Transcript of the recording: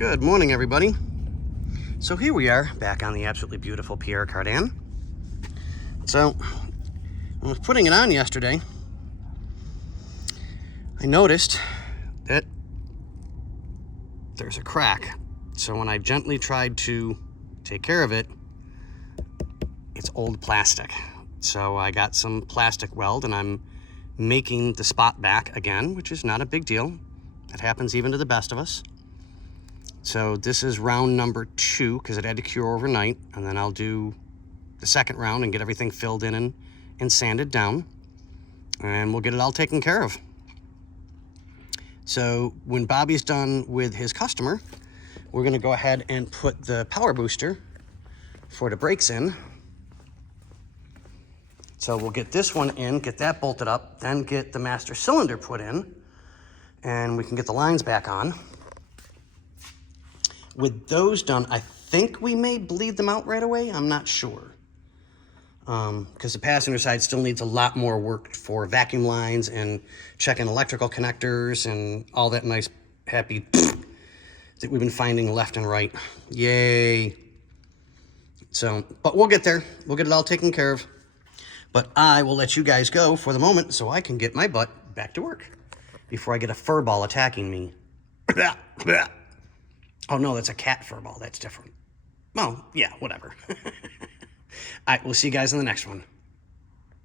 Good morning, everybody. So here we are back on the absolutely beautiful Pierre Cardin. So when I was putting it on yesterday, I noticed that there's a crack. So when I gently tried to take care of it, it's old plastic. So I got some plastic weld and I'm making the spot back again, which is not a big deal. It happens even to the best of us. So this is round number 2 because it had to cure overnight, and then I'll do the second round and get everything filled in and sanded down, and we'll get it all taken care of. So when Bobby's done with his customer, we're going to go ahead and put the power booster for the brakes in. So we'll get this one in, get that bolted up, then get the master cylinder put in, and we can get the lines back on. With those done, I think we may bleed them out right away. I'm not sure. Because the passenger side still needs a lot more work for vacuum lines and checking electrical connectors and all that nice, happy that we've been finding left and right. Yay. So, but we'll get there. We'll get it all taken care of. But I will let you guys go for the moment so I can get my butt back to work before I get a fur ball attacking me. Oh, no, that's a cat fur ball. That's different. Well, yeah, whatever. All right, we'll see you guys in the next one.